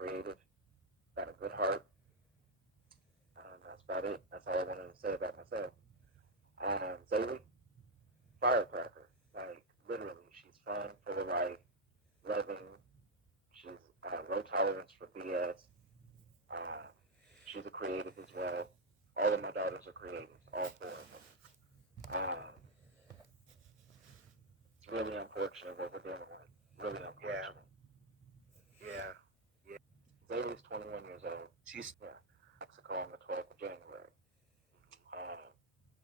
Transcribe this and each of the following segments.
creative, got a good heart, and that's about it. That's all I wanted to say about myself. Źaiļey, firecracker. Like, literally, she's fun, full of life, loving. She's low tolerance for BS. Uh, she's a creative as well. All of my daughters are creatives, all four of them. Um, it's really unfortunate what we're dealing with. Really unfortunate. Yeah. Źaiļey's 21 years old. She's Mexico on the 12th of January.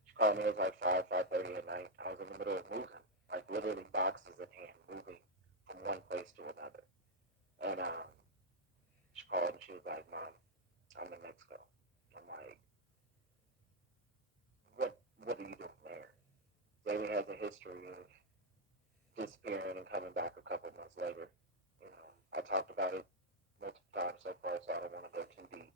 She called me. It was like 5:30 at night. I was in the middle of moving, like literally boxes in hand, moving from one place to another. And she called and she was like, "Mom, I'm in Mexico." I'm like, "What are you doing there?" Źaiļey has a history of disappearing and coming back a couple months later. You know, I talked about it multiple times so far, so I don't want to go too deep.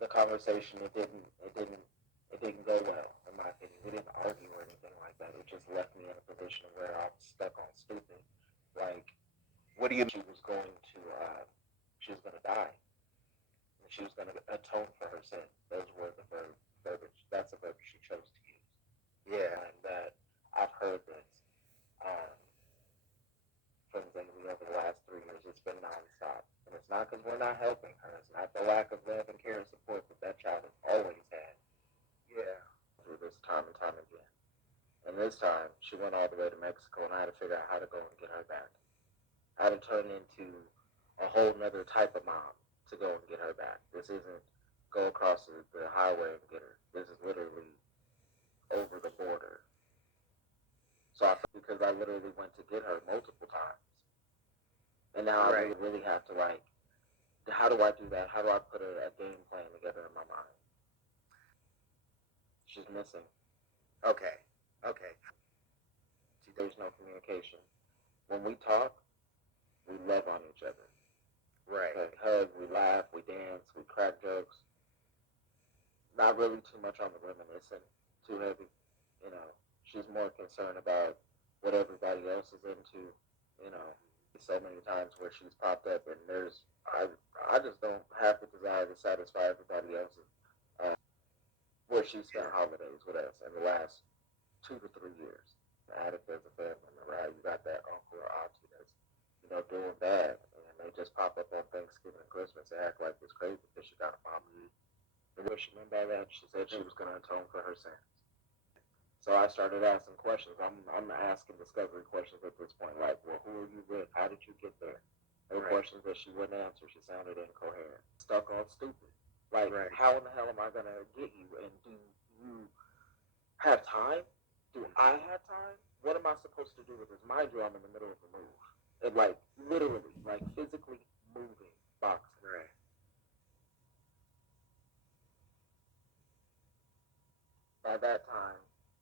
The conversation it didn't go well, in my opinion. We didn't argue or anything like that. It just left me in a position where I was stuck on stupid. Like, what do you she was going to die. And she was going to atone for her sin. Those were the verbiage. That's the verbiage she chose to use. Yeah. And that I've heard this from Źaiļey over the last 3 years. It's been nonstop. And it's not because we're not helping her. It's not the lack of love and care and support that child has always had. Yeah. Through this time and time again. And this time, she went all the way to Mexico, and I had to figure out how to go and get her back. I had to turn into a whole nother type of mom to go and get her back. This isn't go across the highway and get her. This is literally over the border. So because I literally went to get her multiple times. And now I really have to, like, how do I do that? How do I put a game plan together in my mind? She's missing. Okay. There's no communication. When we talk, we love on each other. Right. We hug, we laugh, we dance, we crack jokes. Not really too much on the reminiscing, too heavy. You know, she's more concerned about what everybody else is into. You know, so many times where she's popped up and I just don't have the desire to satisfy everybody else's. Where she spent holidays with us in the last 2 to 3 years. Addict as a family member, how you got that uncle or auntie that's, you know, doing bad, and they just pop up on Thanksgiving and Christmas and act like it's crazy because she got a mom. And what she meant by that, she said she was going to atone for her sins. So I started asking questions. I'm asking discovery questions at this point, like, well, who are you with? How did you get there? There were questions that she wouldn't answer. She sounded incoherent. Stuck on stupid. Like, how in the hell am I going to get you? And do you have time? Do I have time? What am I supposed to do with this? Mind you, I'm in the middle of a move. And, like, literally, like, physically moving boxes. Right. By that time,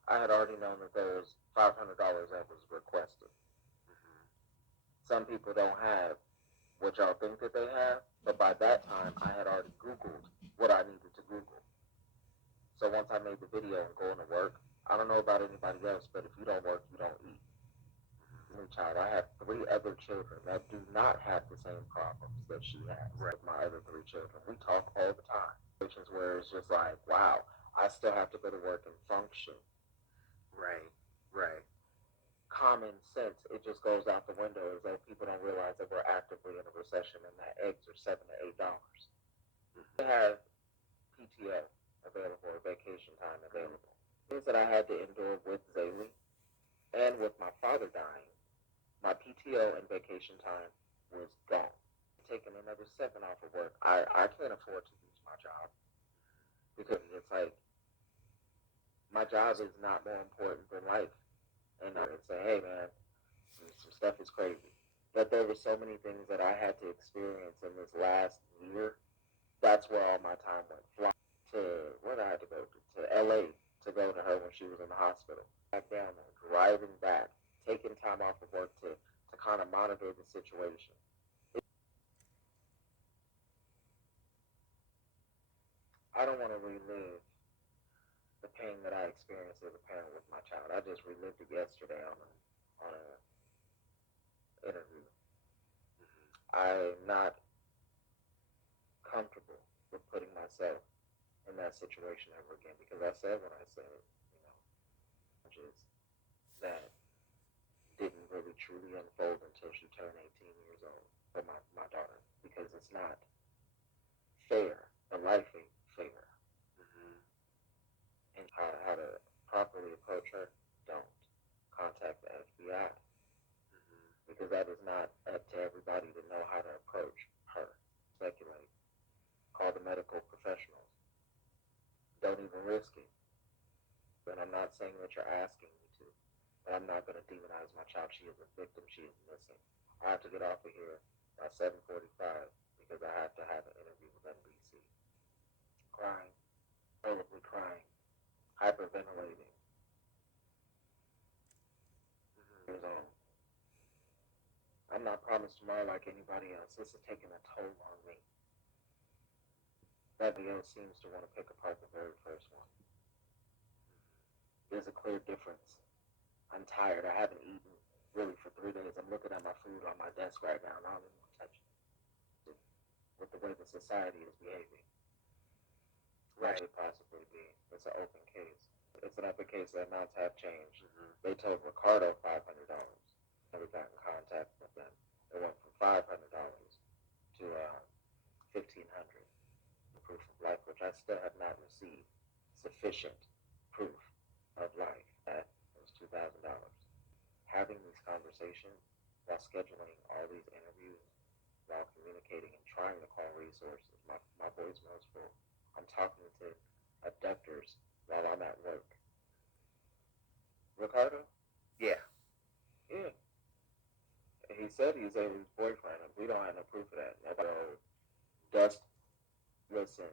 I had already known that there was $500 that was requested. Mm-hmm. Some people don't have what y'all think that they have, but by that time, I had already Googled what I needed to Google. So once I made the video and going to work, I don't know about anybody else, but if you don't work, you don't eat. New child, I have 3 other children that do not have the same problems that she has with my other 3 children. We talk all the time. Situations where it's just like, wow, I still have to go to work and function. Right. Common sense, it just goes out the window as though people don't realize that we're actively in a recession and that eggs are $7 to $8. They have PTO available or vacation time available. Things that I had to endure with Źaiļey and with my father dying, my PTO and vacation time was gone. Taking another 7 off of work, I can't afford to lose my job because it's like my job is not more important than life. And I would say, hey man, some stuff is crazy. But there were so many things that I had to experience in this last year. That's where all my time went. Flying to where did I have to go to LA to go to her when she was in the hospital. Back down there, driving back, taking time off of work to kind of monitor the situation. I don't want to relive the pain that I experienced as a parent with my child. I just relived it yesterday on a interview. I'm not comfortable with putting myself in that situation ever again, because I said what I said, just that didn't really truly unfold until she turned 18 years old for my daughter, because it's not fair. The life ain't fair. Mm-hmm. And how to properly approach her, don't contact the FBI, because that is not up to everybody to know how to approach her. Speculate. Call the medical professionals. Don't even risk it. And I'm not saying that you're asking me to, but I'm not going to demonize my child. She is a victim. She is missing. I have to get off of here by 7:45 because I have to have an interview with NBC. Crying, horribly crying, hyperventilating. Years old. I'm not promised tomorrow like anybody else. This is taking a toll on me. Everybody else seems to want to pick apart the very first one. There's a clear difference. I'm tired. I haven't eaten really for 3 days. I'm looking at my food on my desk right now, and I don't even want to touch it. With the way the society is behaving. Right. It possibly be. It's an open case. It's an open case. The amounts have changed. Mm-hmm. They told Ricardo $500. Never got in contact with them. It went from $500 to $1,500. Proof of life, which I still have not received sufficient proof of life. That was $2,000. Having these conversations while scheduling all these interviews, while communicating and trying to call resources, my voicemail's full. I'm talking to abductors while I'm at work. Ricardo? Yeah. Yeah. He said he's his boyfriend, and we don't have no proof of that. Nobody Dust, listen,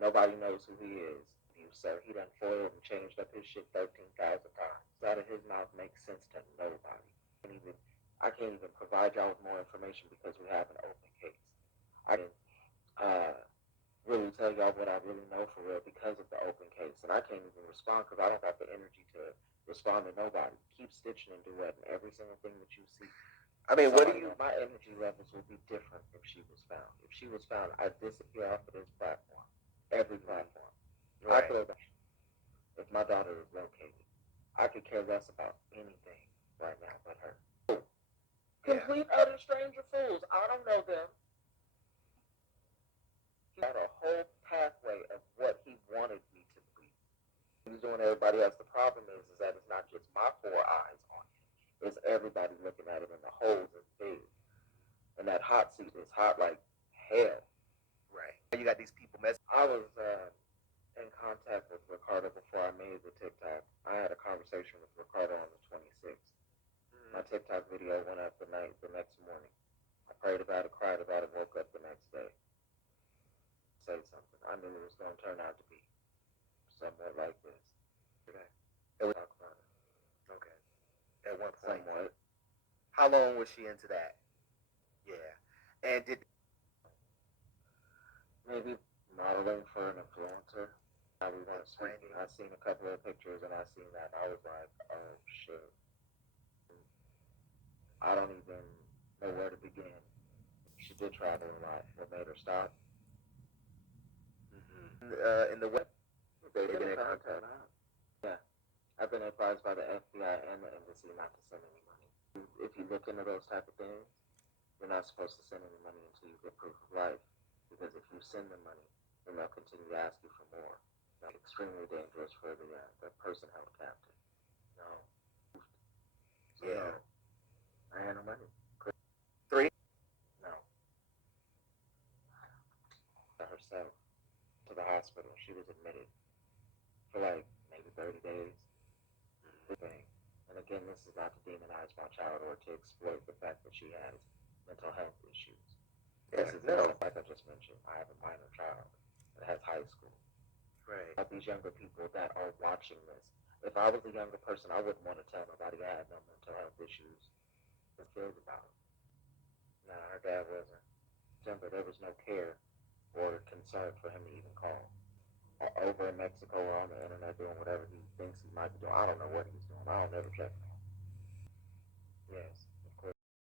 nobody knows who he is. You, sir, he done foiled and changed up his shit 13,000 times. Out of his mouth makes sense to nobody. I can't even provide y'all with more information because we have an open case. I can really tell y'all what I really know for real because of the open case, and I can't even respond because I don't have the energy to respond to nobody. Keep stitching and duetting every single thing that you see. I mean, what do you... My energy levels would be different if she was found. If she was found, I'd disappear off of this platform. Every platform. Right. I feel that if my daughter is located, I could care less about anything right now but her. Complete utter stranger fools. I don't know them. He had a whole pathway of what he wanted me to be. He's doing everybody else. The problem is that it's not just my 4 eyes on him. It's everybody looking at him, and the holes is big. And that hot seat is hot like hell. Right. You got these people messing. I was in contact with Ricardo before I made the TikTok. I had a conversation with Ricardo on the 26th. My TikTok video went up the next morning. I prayed about it, cried about it, woke up the next day. Say something. I knew it was going to turn out to be somewhat like this. Okay. It was talk about it. Okay. At one point. Somewhat. How long was she into that? Yeah. And did... Maybe modeling for an influencer. How we want to speak. I seen a couple of pictures and I seen that. I was like, oh shit. I don't even know where to begin. She did travel a lot. What made her stop? In the web, They've been in contact. Yeah. I've been advised by the FBI and the embassy not to send any money. If you look into those type of things, you're not supposed to send any money until you get proof of life. Because if you send them money, then they'll continue to ask you for more. That's extremely dangerous for the person held captive. No. So yeah. No. I had no money. 3? No. Herself to the hospital. She was admitted for like maybe 30 days. And again, this is not to demonize my child or to exploit the fact that she has mental health issues. This is like I just mentioned. I have a minor child that has high school. Right. Like these younger people that are watching this. If I was a younger person, I wouldn't want to tell nobody I had no mental health issues. I feel about it. Nah, her dad wasn't. Remember, there was no care or concern for him to even call. Over in Mexico or on the internet doing whatever he thinks he might be doing. I don't know what he's doing. I don't ever check him. Yes.